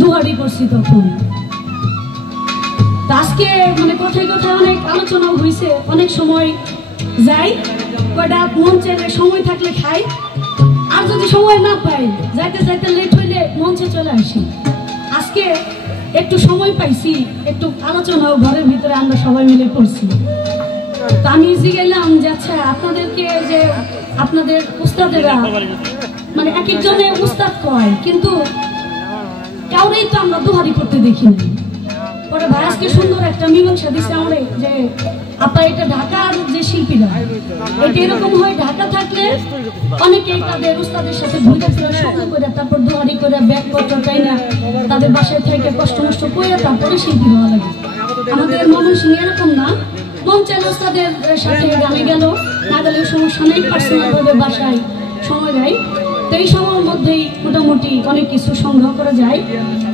দুহারি করছি তখন। আজকে মানে কথায় কথায় অনেক আলোচনা হয়েছে, অনেক সময় যাই কয়টা মন চাইলে সময় থাকলে খাই, আর যদি সময় না পাই যাইতে যাইতে লেট হইলে মঞ্চে চলে আসি। আজকে একটু সময় পাইছি, একটু আলোচনা ঘরের ভিতরে আমরা সবাই মিলে করছি। তো আমি জিজ্ঞাসলাম যে আচ্ছা আপনাদেরকে যে আপনাদের উস্তাদেরা মানে এক একজনে উস্তাদ কয়, কিন্তু কাউরেই তো আমরা দুহারি করতে দেখি না। পরে ভাই আজকে সুন্দর একটা মীমাংসা দিচ্ছে আমাদের যে আপা এটা ঢাকার যে শিল্পীরা এটা এরকম হয়, ঢাকা থাকলে অনেকেই তাদের উস্তাদের সাথে ঘুরে ফিরে সঙ্গ করে তারপর দুহারি করে ব্যাগপত্র তাই না তাদের বাসায় থেকে কষ্ট নষ্ট করে তারপরে শিল্পী হওয়া লাগে। আমাদের ময়মনসিংহে এরকম না, মন চাইলে উস্তাদের সাথে গানে গেল, না গেলেও সমস্যা নেই, পার্সোনাল ভাবে বাসায় সময় দেয়। তো এই সময়ের মধ্যেই মোটামুটি অনেক কিছু সংগ্রহ করা যায়,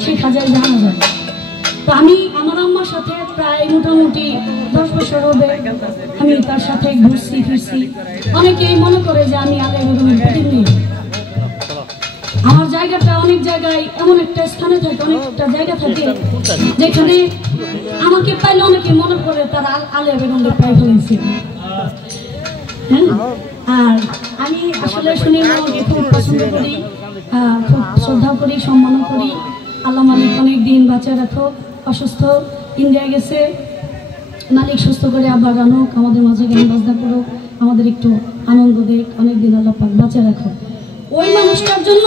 শেখা যায়, জানা যায়। তো আমি আমার আম্মার সাথে প্রায় মোটামুটি 10 বছর হবে আমি তার সাথে ঘুরছি ফিরছি। অনেকেই মনে করে যে আমি আলে বেগমের প্রতিনিধি। আমার জায়গাটা অনেক জায়গায় এমন একটা স্থানে থাকে, অনেকটা জায়গা থাকে যেখানে আমাকে পাইলে অনেকে মনে করে তারা আলে বেগমের পাই ফেলেছে। হ্যাঁ, আর আমি আসলে শুনি আমাকে খুব পছন্দ করি, খুব শ্রদ্ধা করি, সম্মান করি। আল্লাহ মালিক অনেক দিন বাঁচিয়ে রাখো, অসুস্থ ইন্ডিয়া গেছে, মালিক সুস্থ করে আবার আনুক, আমাদের মাঝে গান বাজনা করুক, আমাদের একটু আনন্দ দেখ, অনেকদিন আল্লাহ পাক বাঁচিয়ে রাখো। ওই মানুষটার জন্য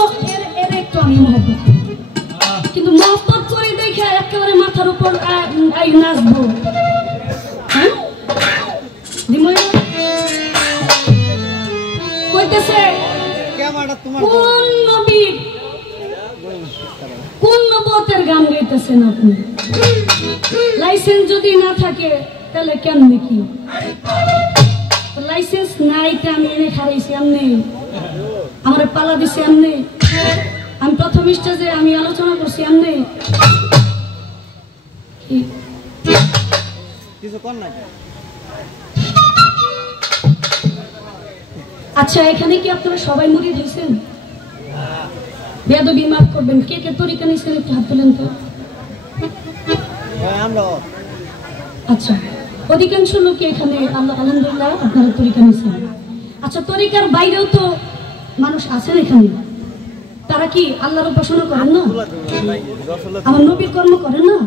এর একটু আমি মহব্বত, কিন্তু মহব্বত করে দেখে একেবারে মাথার উপর নাচবো। হ্যাঁ কইতেছে কোন নবীর কোন নবতের গান গাইতেছেন আপনি? লাইসেন্স যদি না থাকে তাহলে কেমনে কি? লাইসেন্স নাই তা আমি এনে খারাইছি আমনে, আমার পালা দিছি আমনে, আমি প্রথম স্টেজে আমি আলোচনা করছি আমনে। আচ্ছা এখানে কি আপনারা সবাই মুরিদ হয়েছেন? বেয়াদবি মাফ করবেন, কে কে তরিকা নিয়েছেন একটু হাত তোলেন তো। আচ্ছা অধিকাংশ লোক এখানে আলহামদুলিল্লাহ আপনারা তরিকা নিয়েছেন। আচ্ছা তরিকার বাইরেও তো মানুষ আছেন এখানে, তারা কি আল্লাহর উপাসনা করেন না? আমার নবীর কর্ম করেন না?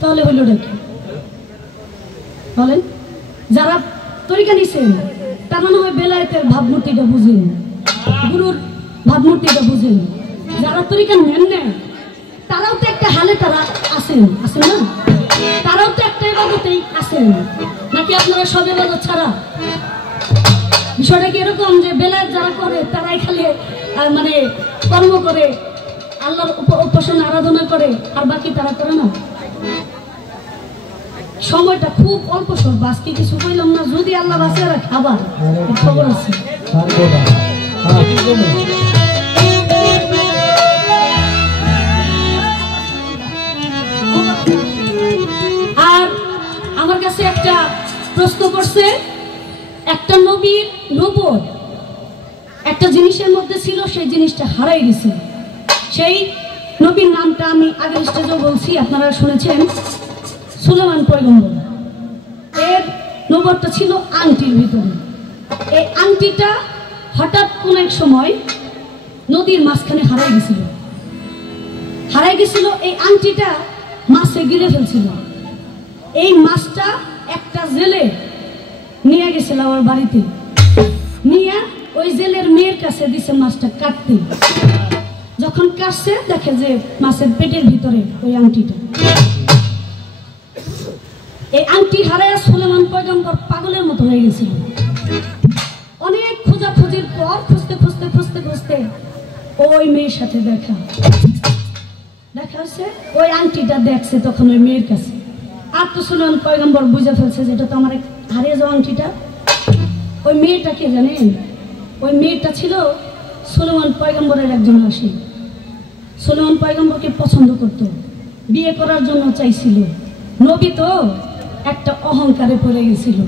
তাহলে হইল কি বলেন? যারা তরিকা নিছেন তারা না হয় বেলায়েতের ভাবমূর্তিটা বুঝেন, গুরুর ভাবমূর্তিটা বুঝেন। যারা তরিকা নেন না তারাও তো একটা হালে তারা আছে। আছেন আছেন না, তারাও তো একটা ইবাদতেই আছেন নাকি আপনারা সব ইবাদত ছাড়া? বিষয়টা কি এরকম যে বেলায়েত যারা করে তারাই খালি মানে কর্ম করে, আল্লাহর উপাসনা আরাধনা করে, আর বাকি তারা করে না? সময়টা খুব অল্প স্বল্প, আজকে কিছু কইলাম না, যদি আল্লাহ বাঁচিয়ে রাখে আবার খবর আছে। আর আমার কাছে একটা প্রশ্ন করছে, একটা নবীর নবুয়ত একটা জিনিসের মধ্যে ছিল, সেই জিনিসটা হারাই গেছে। সেই নবীর নামটা আমি আগের স্টেজেও বলছি, আপনারা শুনেছেন, সুলেমান পয়গম্বর। এর নবুয়তটা ছিল আংটির ভিতরে। এই আংটিটা হঠাৎ কোন এক সময় নদীর মাঝখানে হারাই গেছিল। এই আংটিটা মাছে গিলে ফেলছিল। এই মাছটা একটা জেলে নিয়ে গেছিল আমার বাড়িতে, নিয়ে ওই জেলের মেয়ের কাছে দিছে মাছটা কাটতে। যখন কাটছে দেখে যে মাছের পেটের ভিতরে ওই আংটিটা। এই আংটি হারায় সুলেমান পয়গম্বর পাগলের মতো হয়ে গেছিল। অনেক খোঁজাখুঁজির পর খুঁজতে ওই মেয়ের সাথে দেখা হচ্ছে। ওই আংটিটা দেখছে তখন ওই মেয়ের কাছে। আর তো সুলেমান পয়গম্বর বুঝে ফেলছে যেটা তো আমার হারিয়ে যাওয়া আংটিটা। ওই মেয়েটা কে জানেন? ওই মেয়েটা ছিল সুলেমান পয়গম্বরের একজন আশিক। সুলেমান পয়গম্বরকে পছন্দ করত, বিয়ে করার জন্য চাইছিল। নবী তো একটা অহংকারে পড়ে গেছিল।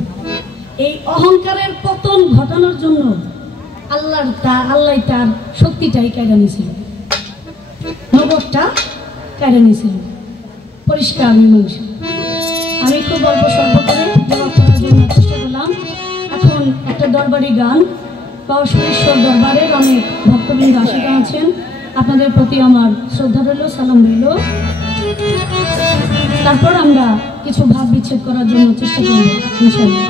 এই অহংকারের পতন ঘটানোর জন্য আল্লাহ তার শক্তিটাই কেড়ে নিয়েছিল, নবুয়তটা কেড়ে নিয়েছিল। পরিষ্কার মীমাংসা। আমি খুব অল্প স্বল্প করে জবাব করার জন্য চেষ্টা করলাম। এখন একটা দরবারি গান, পাওয়াশ্বর দরবারের অনেক ভক্তবৃন্দ আশিক আছেন, আপনাদের প্রতি আমার শ্রদ্ধা রইল, সালাম রইল। তারপর আমরা কিছু ভাব বিচ্ছেদ করার জন্য চেষ্টা করব ইনশাআল্লাহ।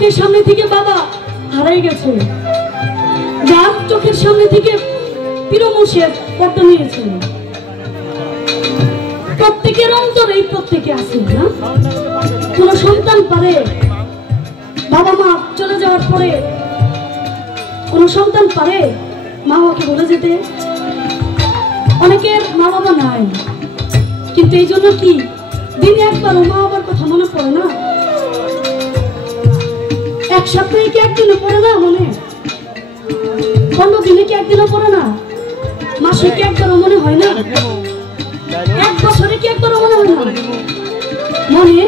চোখের সামনে থেকে বাবা হারাই গেছে, যার চোখের সামনে থেকে প্রিয় মানুষের পর্দা নিয়েছে। প্রত্যেকের অন্তরে এই প্রত্যেকে আছে না? কোন সন্তান পারে বাবা মা চলে যাওয়ার পরে, কোন সন্তান পারে মা বাবাকে বলে যেতে? অনেকের মা বাবা নাই, কিন্তু এই জন্য কি দিনে একবারও মা বাবার কথা মনে পড়ে না? এক সপ্তাহে কি একদিনও পড়ে না মনে? 15 দিনে কি একদিনও পড়ে না? মাসে কি একবারও মনে হয় না? এক বছরে কি একবারও মনে হয় না? মনে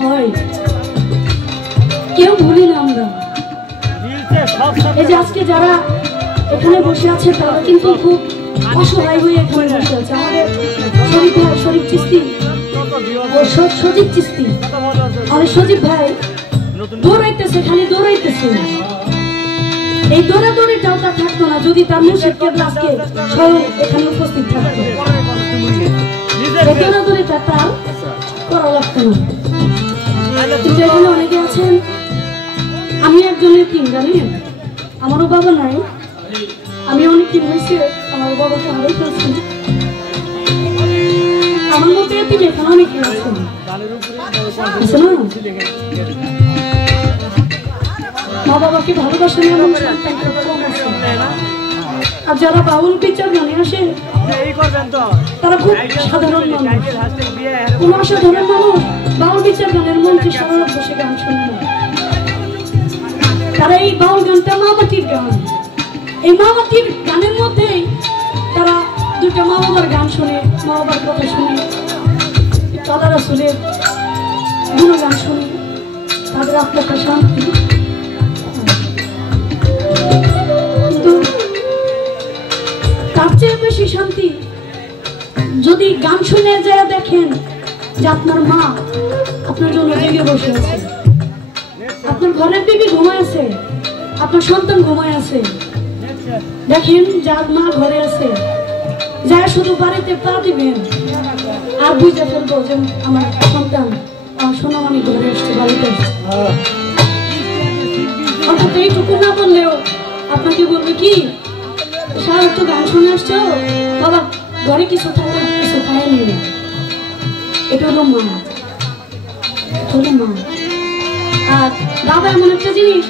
হয়। কেউ ভুলি না আমরা। এই যে আজকে যারা এখানে বসে আছে তারা কিন্তু খুব অসহায় হয়ে এখানে বসে আছে। আমাদের শরীফ চিস্তি ও সজীব চিস্তি, আমাদের সজীব ভাই দৌড়াইতেছে, খালি দৌড়াইতেছে। এই দৌড়াদৌড়িটাও তার থাকতো না যদি তার মুর্শিদ কেবলা আজকে স্বয়ং এখানে উপস্থিত থাকতো। দৌড়াদৌড়িটা তার করা লাগতো না। কিন্তু এখানে অনেকে আছেন, আমি একজনের তিন জানেন, আমারও বাবা নাই, আমি অনেক দিন হয়েছে আমার বাবাকে হারাই ফেলছি। আমার মতো এতিম এখানে অনেকে আছেন, আছে না? মা বাবাকে ভালোবাসেন এমন সন্তান কম আছে। আর যারা বাউল বিচার গানে আসে তারা খুব সাধারণ মানুষ, কোন অসাধারণ মানুষ বাউল বিচার গানের মঞ্চে সারা রাত বসে গান শুনে না। তারা এই বাউল গানটা মা মাটির গান, এই মা মাটির গানের মধ্যেই তারা দুটা মা বাবার গান শুনে, মা বাবার কথা শুনে, আল্লাহ রাসূলের গুণগান শুনে তাদের আত্মাটা শান্তি। কিন্তু তার চেয়ে বেশি শান্তি যদি গান শুনে যায় দেখেন যে আপনার মা আপনার জন্য জেগে বসে আছে, আপনার ঘরের বিবি ঘুমায় আছে, আপনার সন্তান ঘুমায় আছে। দেখেন যার মা ঘরে আছে, যা শুধু বাড়িতে পা দিবেন আর বুঝে ফেলবো যে আমার সন্তান আমার সোনামণি ঘরে এসছে, বাড়িতে এসছে। অন্তত এইটুকু না বললেও আপনাকে বলবে কি, সারা তো গান শুনে আসছো বাবা, ঘরে কিছু থাকলে কিছু খায় নিবে। এটা হলো মা, হলো মা। আর বাবা এমন একটা জিনিস,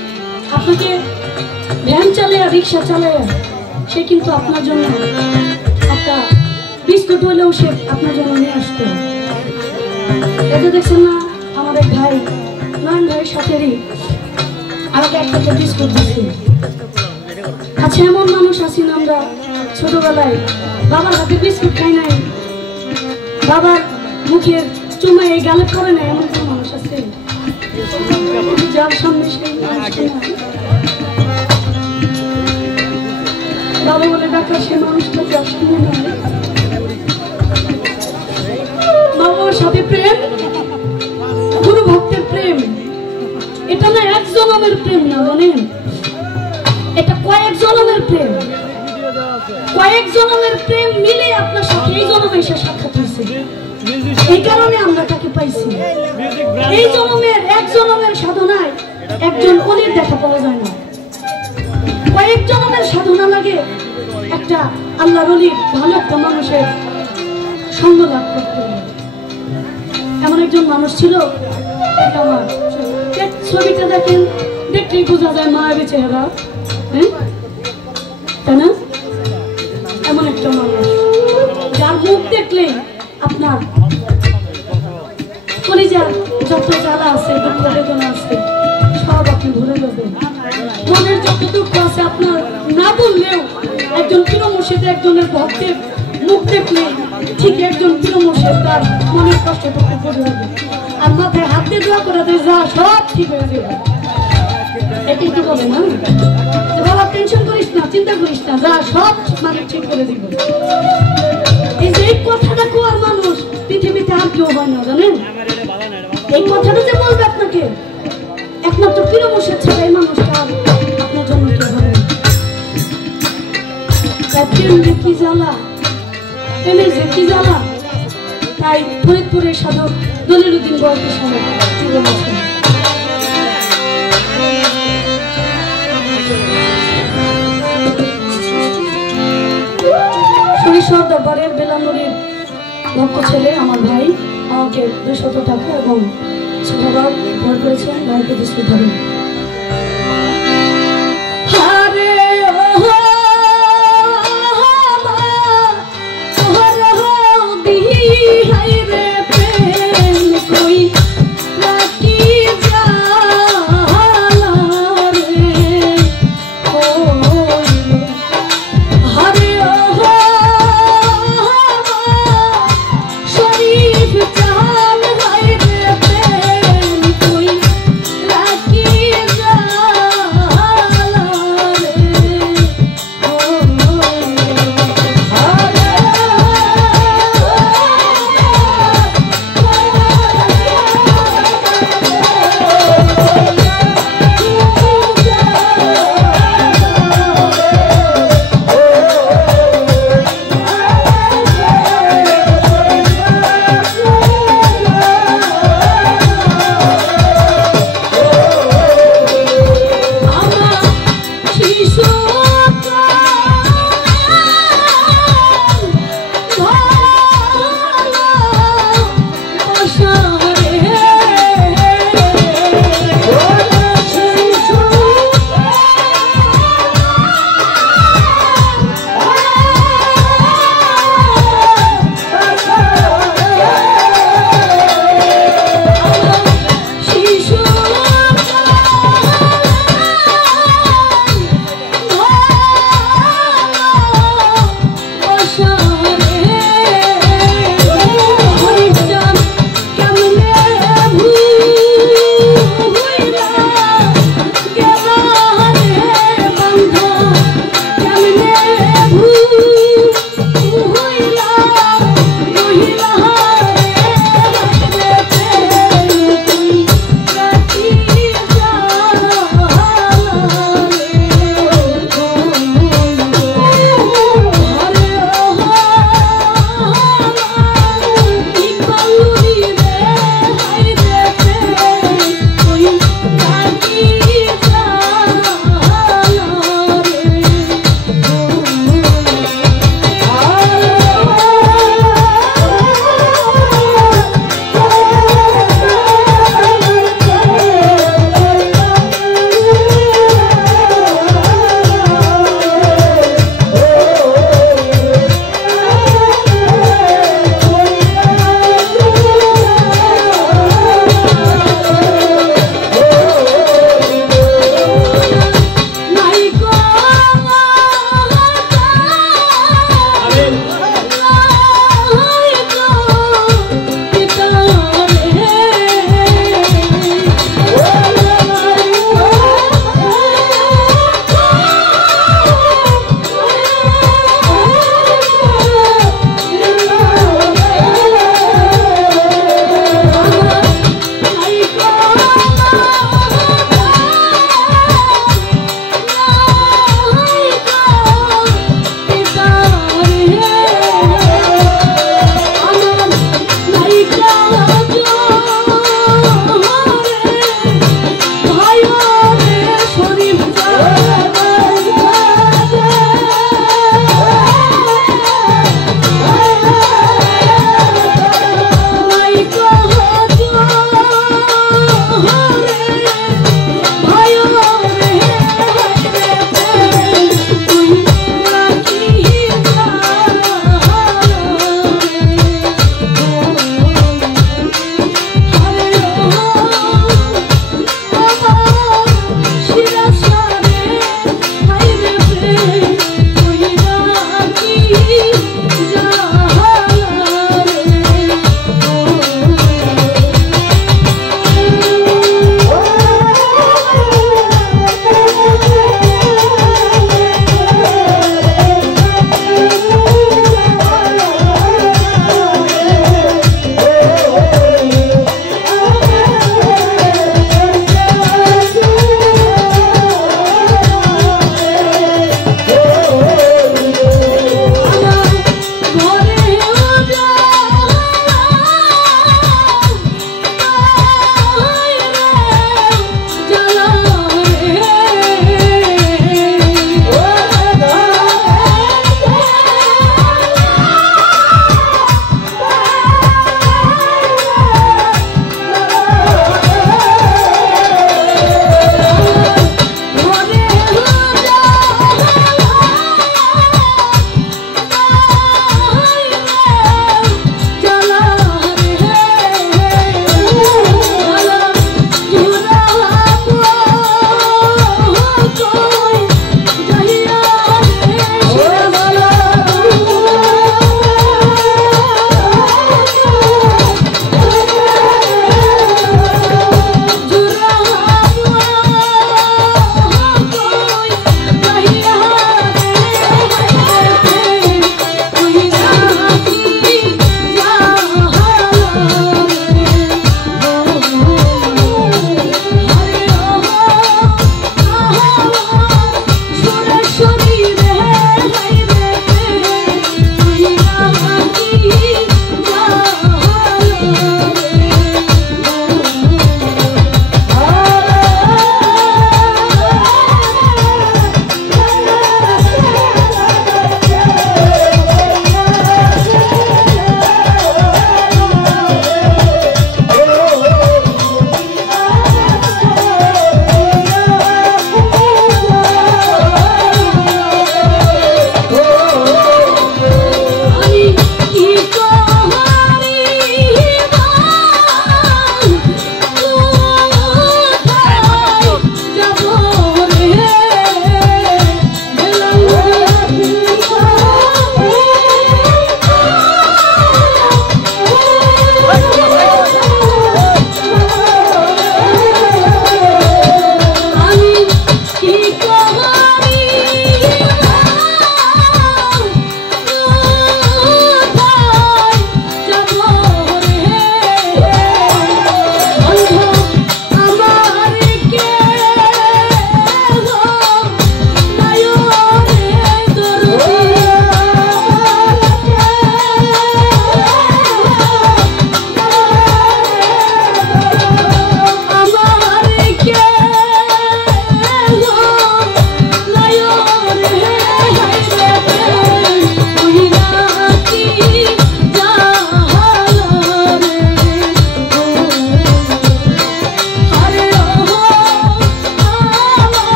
আপনাকে ভ্যান চালায় রিক্সা চালায় সে কিন্তু আপনার জন্য একটা বিস্কুট হলেও সে আপনার জন্য নিয়ে আসতো। এটা দেখছেন না আমাদের ভাই নয়ন ভাইয়ের সাথেরই আমাকে একটা বিস্কুট দিচ্ছে। আচ্ছা এমন মানুষ আছি না আমরা ছোটবেলায় বাবার হাতে বিস্কুট খাই নাই, বাবার মুখের চুমা এই গালে করে নাই, এমন কোন মানুষ আছে? যার সামনে সেই বাবা বলে ডাকা সে মানুষটা যার সামনে নাই। বাবার সাথে প্রেম, গুরু ভক্তের প্রেম, এটা না এক জনমের প্রেম না, জানেন? এটা কয়েক জনমের প্রেম, কয়েক জনমের প্রেম মিলে আপনার সাথে এই জনমে এসে সাক্ষাৎ হয়েছে। এই কারণে আমরা তাকে পাইছি। এই জনমের এক জনমের সাধনায় একজন অলির দেখা পাওয়া যায় না, কয়েক জনমের সাধনা লাগে একটা আল্লাহর ওলির ভালো একটা মানুষের সঙ্গ লাভ করতে হবে। এমন একজন মানুষ ছিল, আমার ছবিটা দেখেন, দেখলেই বোঝা যায় মায়ের চেহারা, হ্যাঁ তাই না? এমন একটা মানুষ যার মুখ দেখলে আপনার কলিজার যত জ্বালা আছে, দুঃখ বেদনা আছে, সব আপনি ভুলে যাবেন। মনের যত দুঃখ আছে আপনার না বললেও একজন প্রিয় মুর্শিদ, একজনের ভক্তের মুখ দেখলে ঠিক একজন প্রিয় মুর্শিদ তার মনের কষ্টটুকু বুঝে যাবে। আর মাথায় হাত দিয়ে দোয়া করে দেয়, যা সব ঠিক হয়ে যাবে। এটাই তো বলে না, বাবা টেনশন করিস না, চিন্তা করিস না, যা সব মানে ঠিক করে দিব। এই যে এই কথাটা কোয়ার মানুষ পৃথিবীতে আর কেউ হয় না, জানেন? এই কথাটা যে বলবে আপনাকে একমাত্র প্রিয় মুর্শিদ ছাড়া এই মানুষটা আপনার জন্য কেউ হবে না। প্রেম যে কি জ্বালা, প্রেমের যে কি জ্বালা, তাই ফরিদপুরের সাধক দলিলউদ্দিন বরকী সাহেব কি বলেছেন, ঈশ্বর দরবারের বেলানুরির ভক্ত ছেলে আমার ভাই আমাকে 200 টাকা এবং ছোটবার ভর করেছেন, ভাইকে 200 টাকা।